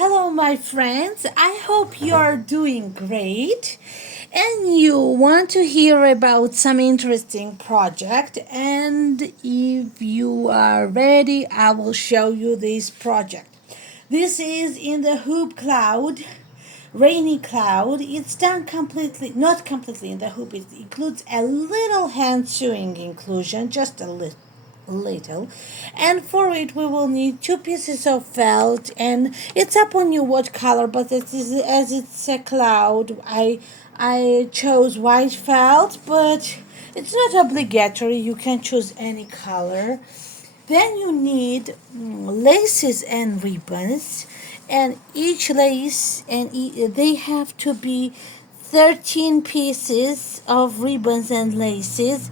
Hello, my friends. I hope you're doing great and you want to hear about some interesting project. And if you are ready, I will show you this project. This is in the hoop cloud, rainy cloud. It's done completely, not completely in the hoop. It includes a little hand sewing inclusion, just a little, and for it we will need two pieces of felt, and it's up on you what color, but it is, as it's a cloud, I chose white felt, but it's not obligatory, you can choose any color. Then you need laces and ribbons, and each lace and they have to be 13 pieces of ribbons and laces,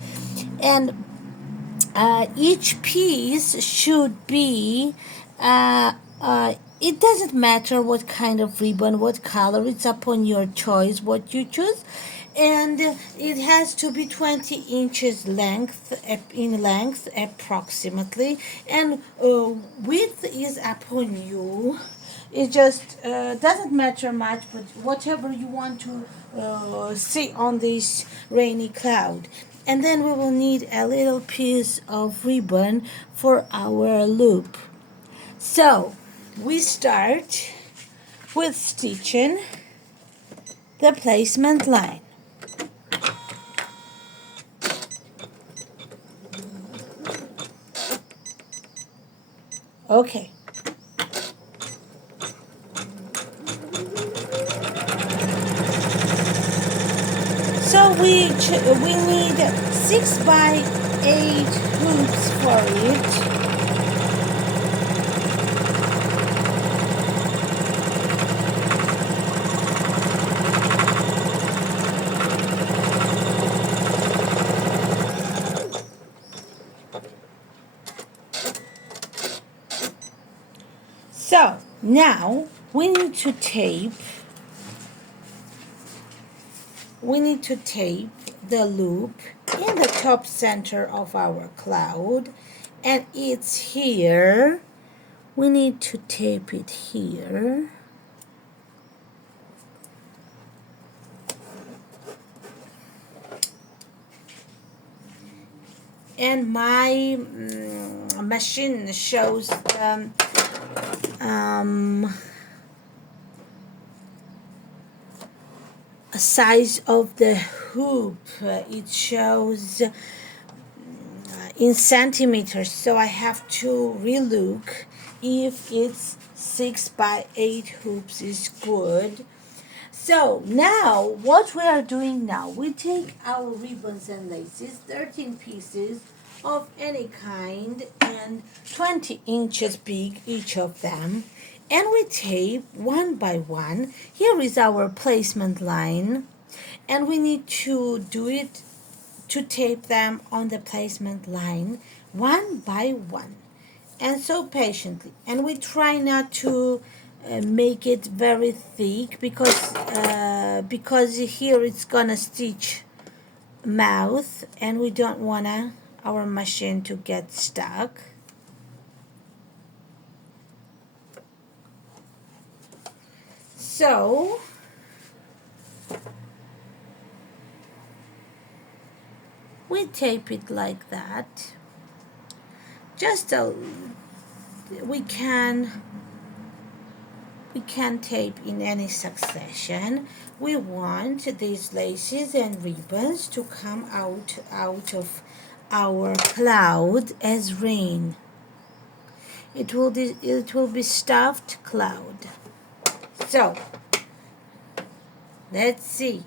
and each piece should be it doesn't matter what kind of ribbon, what color, it's upon your choice what you choose, and it has to be 20 inches in length approximately, and width is upon you. It just doesn't matter much, but whatever you want to see on this rainy cloud. And then we will need a little piece of ribbon for our loop. So we start with stitching the placement line. Okay. So we need 6 by 8 hoops for it. So now we need to tape the loop in the top center of our cloud, and it's here. We need to tape it here. And my machine shows a size of the hoop. It shows in centimeters, so I have to relook if it's 6 by 8 hoops is good. So now what we are doing now, we take our ribbons and laces, 13 pieces of any kind and 20 inches big each of them, and we tape one by one. Here is our placement line, and we need to do it to tape them on the placement line one by one, and so patiently, and we try not to make it very thick because here it's gonna stitch mouth, and we don't wanna our machine to get stuck. So we tape it like that. Just we can tape in any succession. We want these laces and ribbons to come out of our cloud as rain. It will be stuffed cloud. So let's see.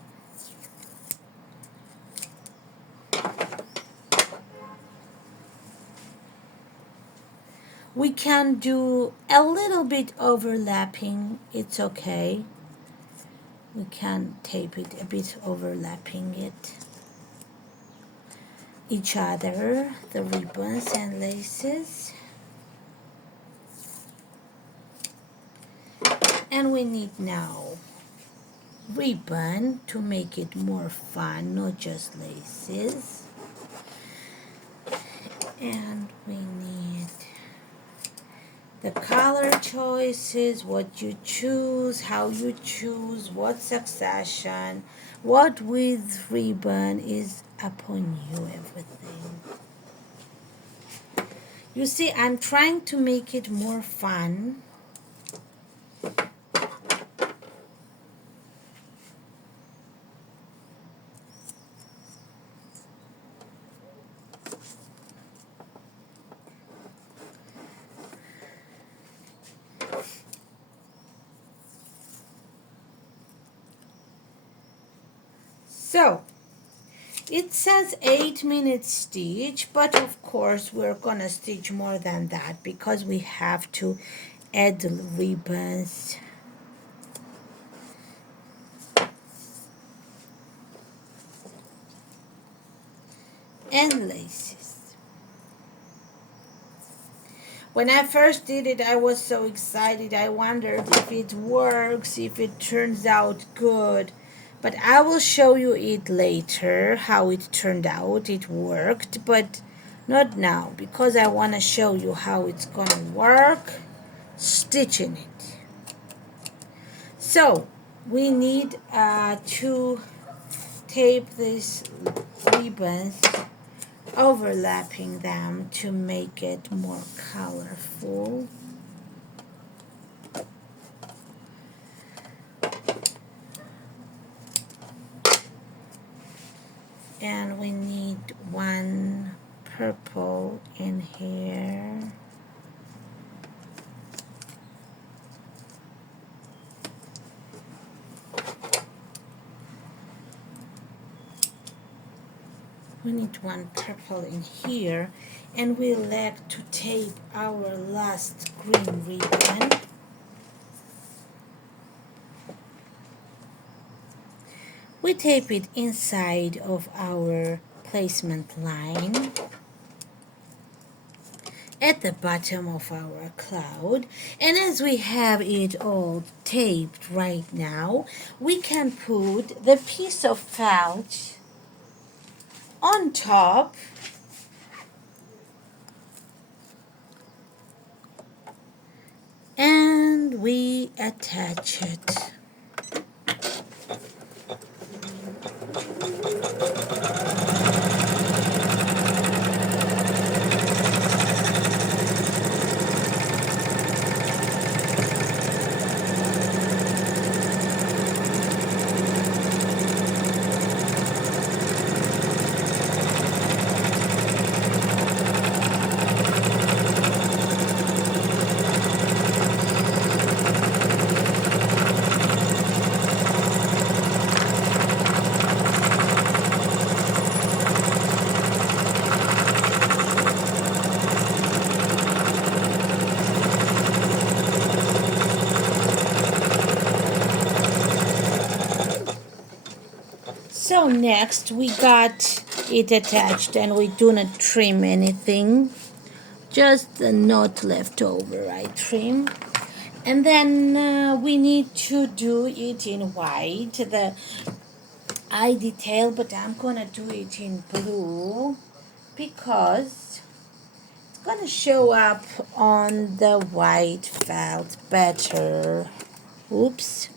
We can do a little bit overlapping, it's okay. We can tape it a bit overlapping it each other, the ribbons and laces. And we need now ribbon to make it more fun, not just laces. And we need The color choices, what you choose, how you choose, what succession, what width ribbon is upon you, everything. You see, I'm trying to make it more fun. So, it says 8-minute stitch, but of course we're gonna stitch more than that because we have to add the ribbons and laces. When I first did it, I was so excited. I wondered if it works, if it turns out good. But I will show you it later, how it turned out. It worked, but not now, because I want to show you how it's going to work stitching it. So, we need to tape these ribbons, overlapping them to make it more colorful. And we need one purple in here. We need one purple in here, and we like to tape our last green ribbon. We tape it inside of our placement line at the bottom of our cloud, and as we have it all taped right now, we can put the piece of felt on top and we attach it. So next we got it attached, and we do not trim anything, just the knot left over I trim. And then we need to do it in white, the eye detail, but I'm gonna do it in blue because it's gonna show up on the white felt better. Oops.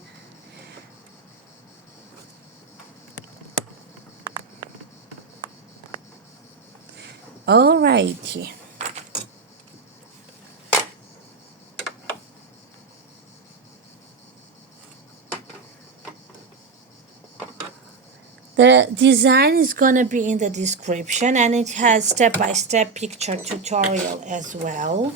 Alrighty. The design is going to be in the description, and it has step-by-step picture tutorial as well.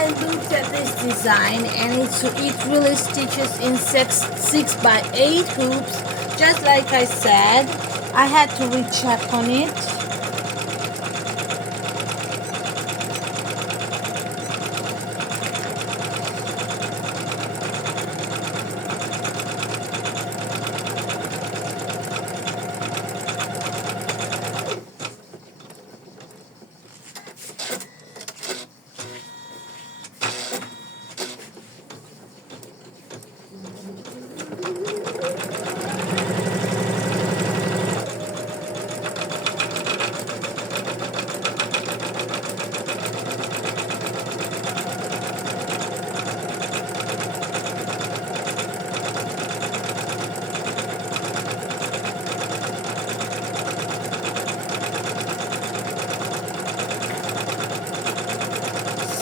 I looked at this design and it really stitches in 6 by 8 hoops, just like I said. I had to recheck on it.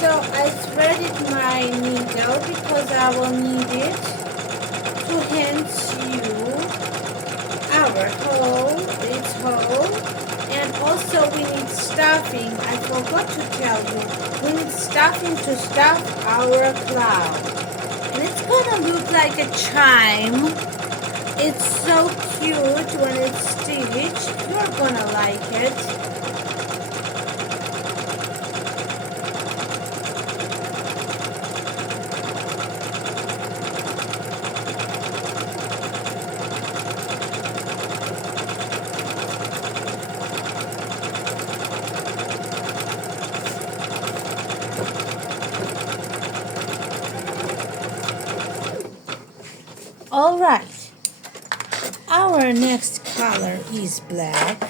So I threaded my needle because I will need it to hand you our hole, its hole, and also we need stuffing. I forgot to tell you, we need stuffing to stuff our cloud. And it's gonna look like a chime. It's so cute when it's stitched. You're gonna like it. All right, our next color is black.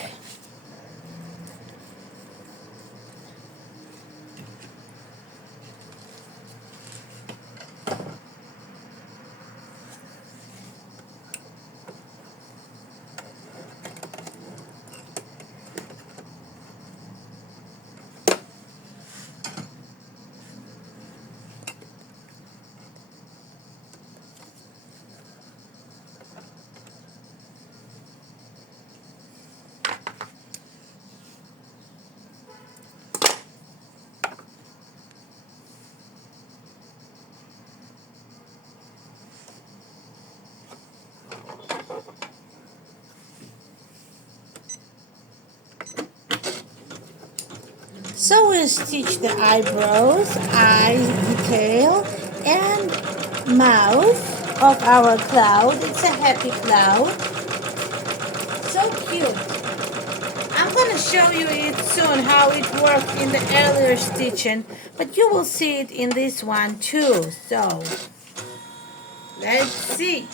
So we'll stitch the eyebrows, eyes detail, and mouth of our cloud. It's a happy cloud. So cute. I'm going to show you it soon how it worked in the earlier stitching, but you will see it in this one too. So let's see.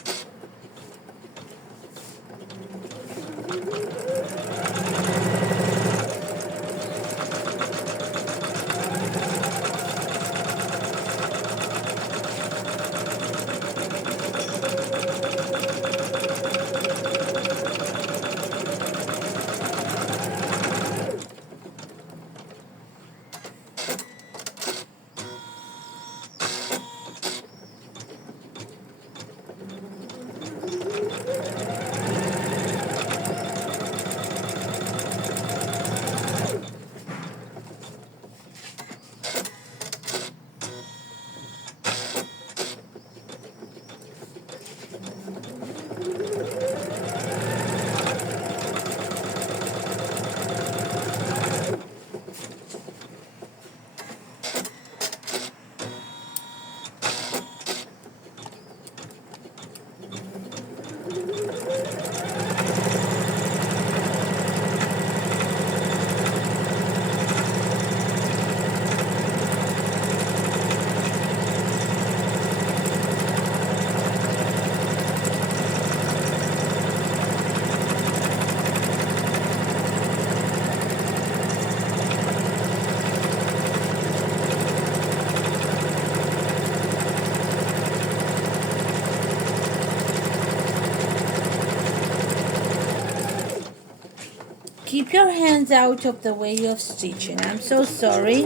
Keep your hands out of the way of stitching. I'm so sorry.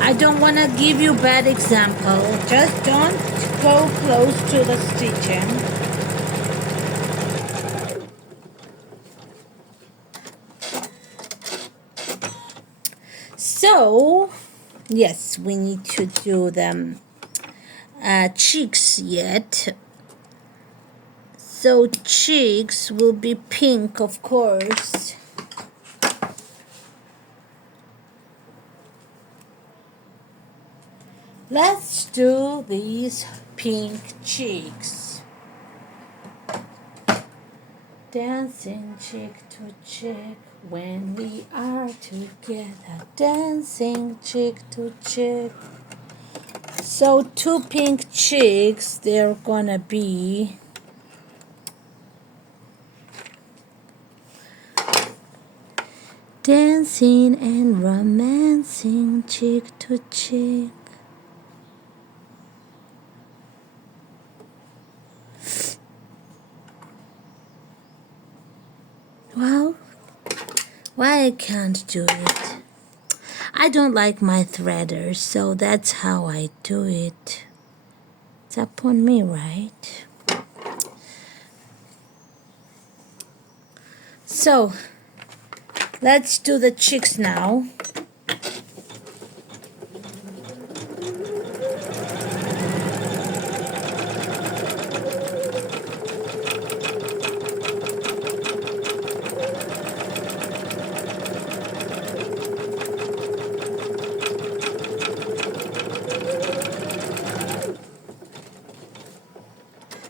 I don't want to give you bad example. Just don't go close to the stitching. So yes, we need to do them cheeks yet. So cheeks will be pink, of course. Let's do these pink cheeks. Dancing cheek to cheek when we are together. Dancing cheek to cheek. So two pink cheeks, they're gonna be dancing and romancing cheek to cheek. Well, why I can't do it? I don't like my threaders, so that's how I do it. It's up on me, right? So, let's do the cheeks now.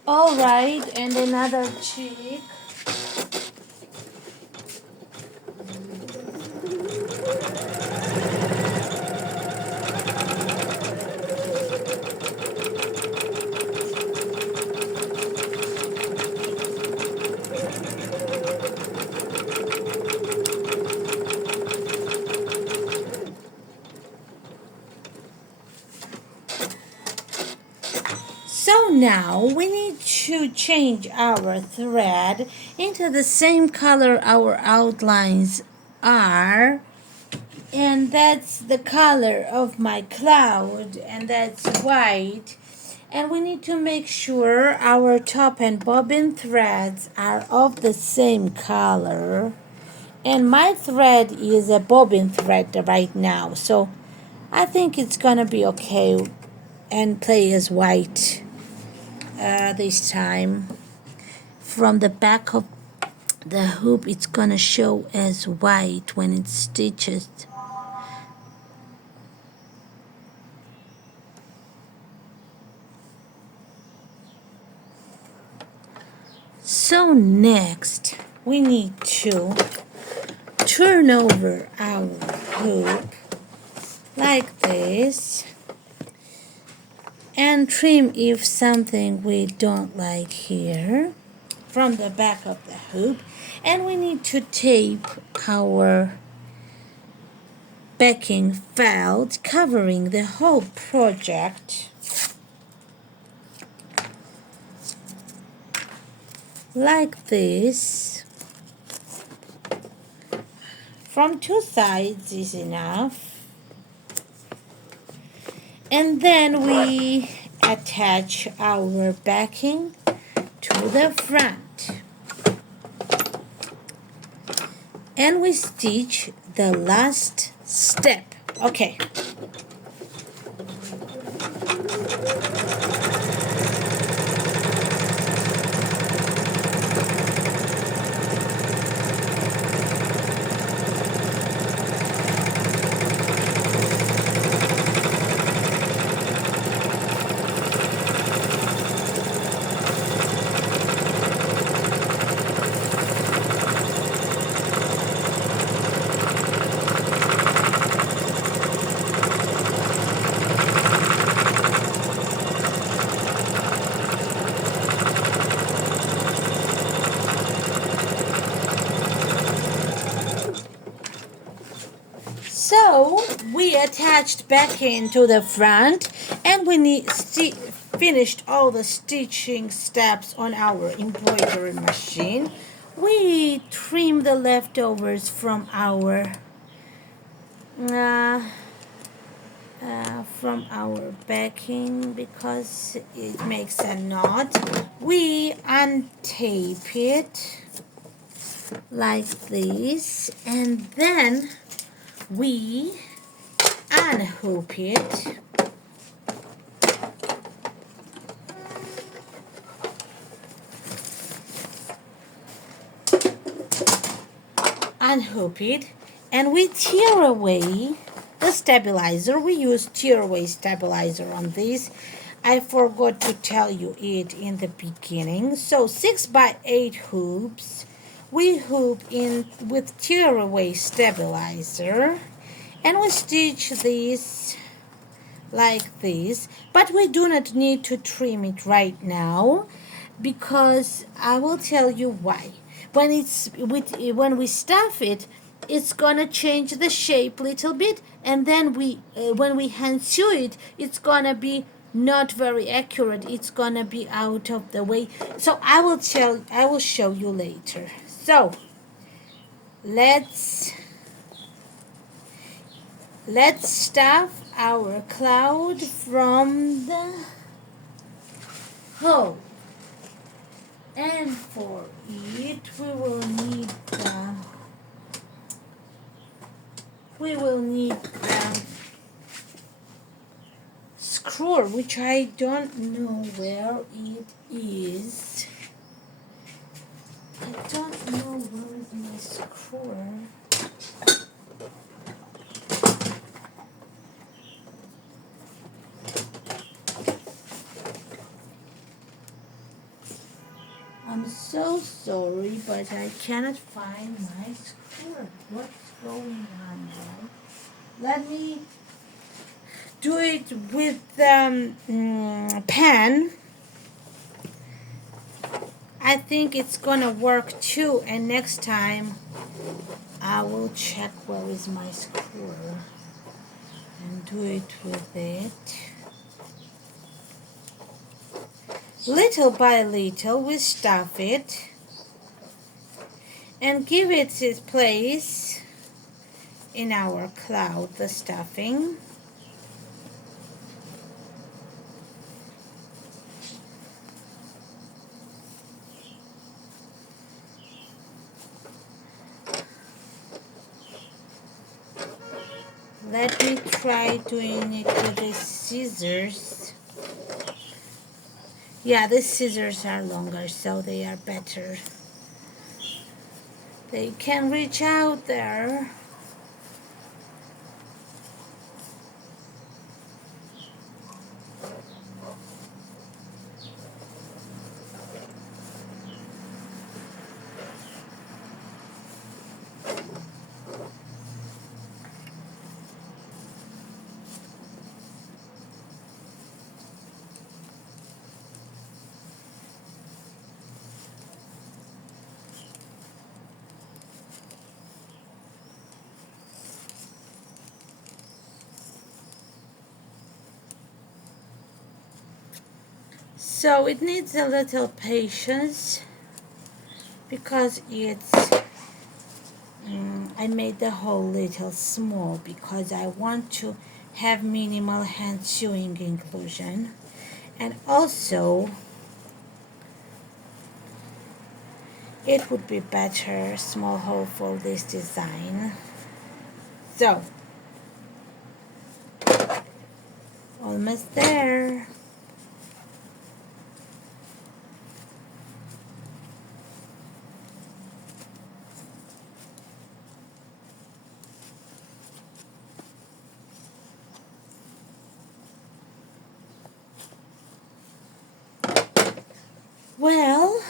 All right, and another cheek. So now we need to change our thread into the same color our outlines are. And that's the color of my cloud, and that's white. And we need to make sure our top and bobbin threads are of the same color. And my thread is a bobbin thread right now, so I think it's gonna be okay and play as white this time. From the back of the hoop, it's gonna show as white when it's stitched. So next, we need to turn over our hoop like this and trim if something we don't like here from the back of the hoop. And we need to tape our backing felt covering the whole project like this. From two sides is enough. And then we attach our backing to the front. And we stitch the last step. Okay. So we attached backing to the front, and we finished all the stitching steps on our embroidery machine. We trim the leftovers from our backing because it makes a knot. We untape it like this, and then we unhook it. Unhook it, and we tear away the stabilizer. We use tear away stabilizer on this. I forgot to tell you it in the beginning. So 6x8 hoops, we hoop in with tear away stabilizer, and we stitch this like this, but we do not need to trim it right now because I will tell you why. When we stuff it, it's gonna change the shape a little bit, and then when we hand sew it, it's gonna be not very accurate. It's gonna be out of the way. So I will show you later. So let's stuff our cloud from the hole. And for it, we will need the screw, which I don't know where it is. I don't know where is my screw. I'm so sorry, but I cannot find my screw. What's going on now? Let me do it with pen. I think it's gonna work too, and next time I will check where is my screw and do it with it. Little by little we stuff it and give it its place in our cloud, the stuffing. Let me try doing it with the scissors. Yeah, the scissors are longer, so they are better. They can reach out there. So it needs a little patience because I made the hole little small because I want to have minimal hand sewing inclusion, and also it would be better small hole for this design. So almost there. Well,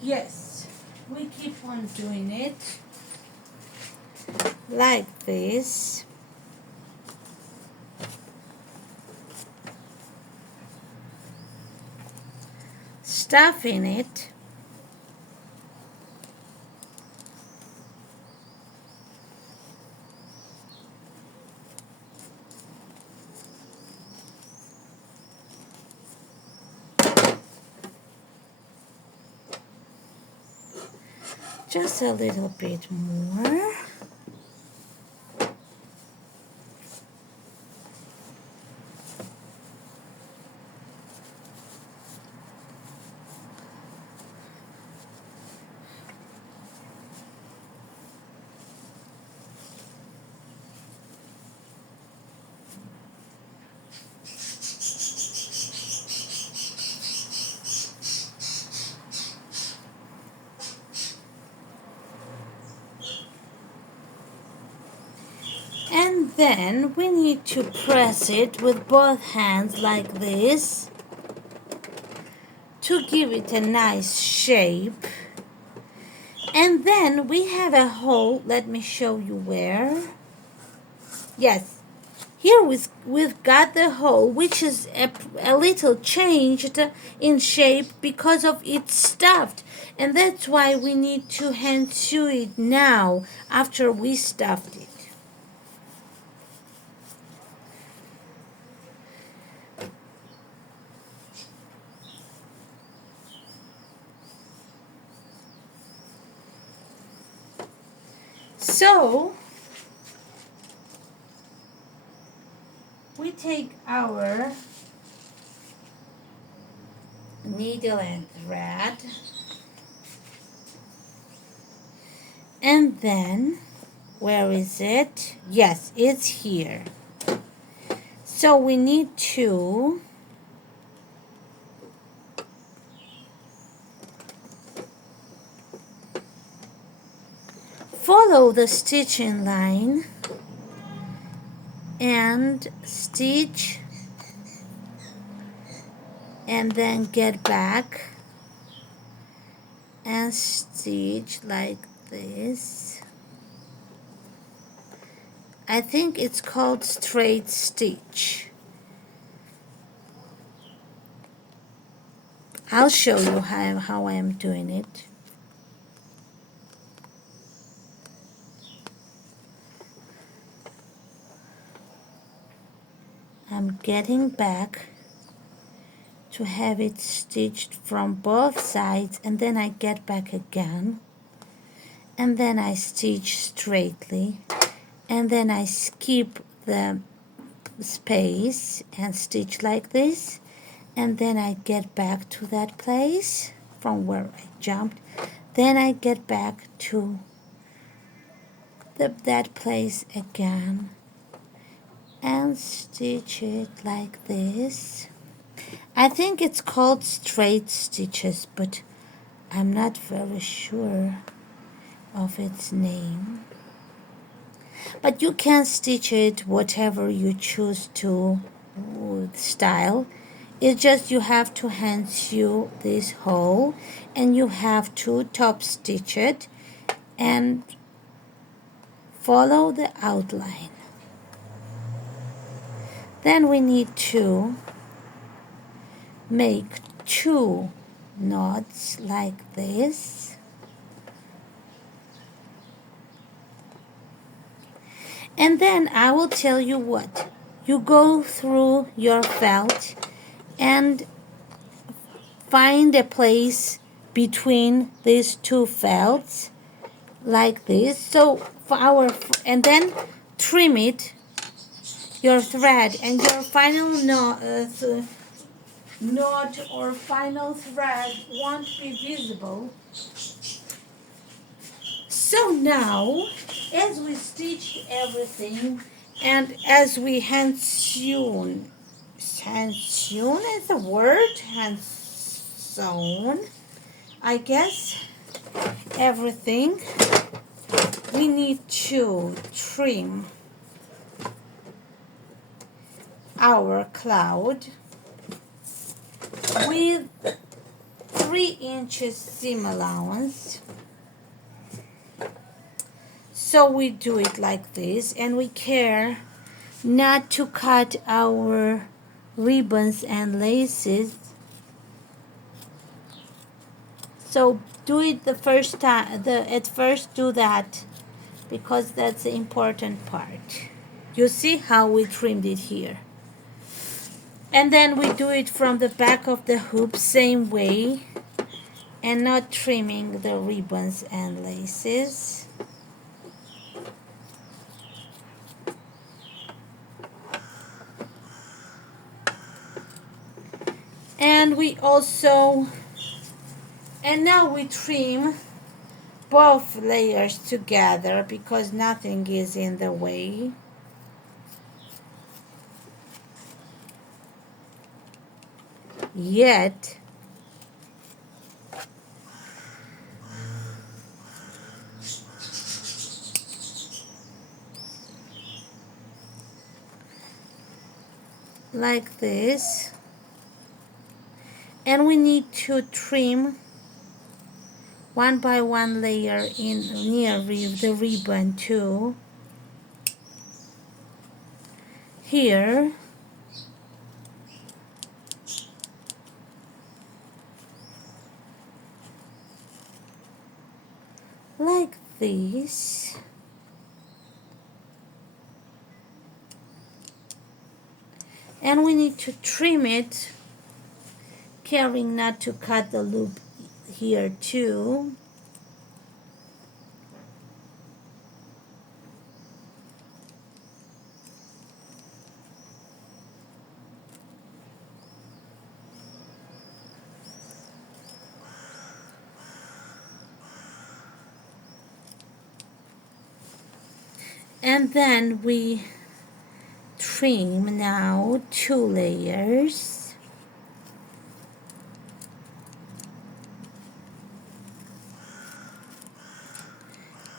yes, we keep on doing it like this. Stuffing it. Just a little bit more. then we need to press it with both hands like this to give it a nice shape. And then we have a hole. Let me show you where. Yes, here we've got the hole, which is a little changed in shape because of it's stuffed. And that's why we need to hand sew it now after we stuffed it. So we take our needle and thread, and then where is it? Yes, it's here. So we need to follow the stitching line and stitch and then get back and stitch like this. I think it's called straight stitch. I'll show you how I'm doing it. I'm getting back to have it stitched from both sides, and then I get back again, and then I stitch straightly, and then I skip the space and stitch like this, and then I get back to that place from where I jumped. Then I get back to that place again and stitch it like this. I think it's called straight stitches, but I'm not very sure of its name. But you can stitch it whatever you choose to style. It's just you have to hand sew this hole, and you have to top stitch it and follow the outline. Then we need to make 2 knots like this. And then I will tell you what. You go through your felt and find a place between these 2 felts like this. So and then trim it, your thread, and your final knot or final thread won't be visible. So now, as we stitched everything and as we hand sewn is a word, hand sewn, I guess, everything, we need to trim our cloud with 3 inches seam allowance. So we do it like this, and we care not to cut our ribbons and laces. So do it the first time, at first do that, because that's the important part. You see how we trimmed it here. And then we do it from the back of the hoop, same way, and not trimming the ribbons and laces. And now we trim both layers together because nothing is in the way. Yet like this, and we need to trim one by one layer in near the ribbon too. Here, like this, and we need to trim it, caring not to cut the loop here too. And then we trim now 2 layers.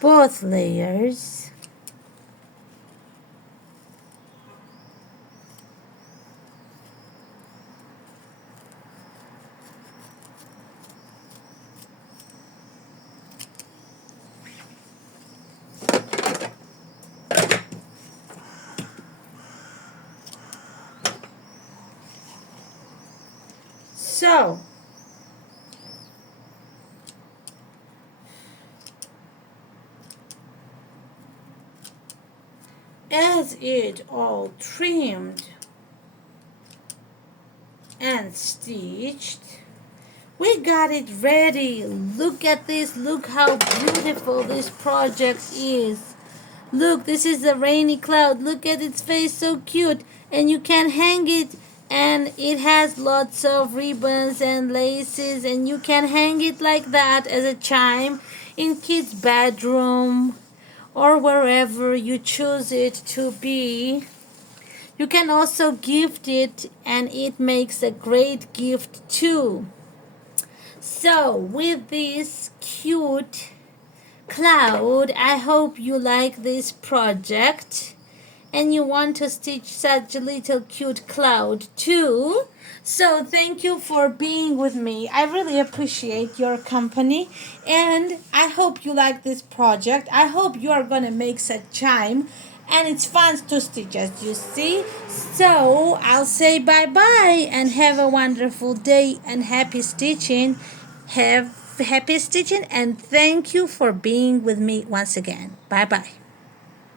Both layers. So, as it all trimmed and stitched, we got it ready. Look at this. Look how beautiful this project is. Look, this is a rainy cloud. Look at its face, so cute. And you can hang it, and it has lots of ribbons and laces, and you can hang it like that as a chime in kids' bedroom or wherever you choose it to be. You can also gift it, and it makes a great gift too. So with this cute cloud, I hope you like this project and you want to stitch such a little cute cloud too. So thank you for being with me. I really appreciate your company, and I hope you like this project. I hope you are gonna make such chime, and it's fun to stitch, as you see. So I'll say bye bye and have a wonderful day and happy stitching. Have happy stitching, and thank you for being with me once again. Bye bye.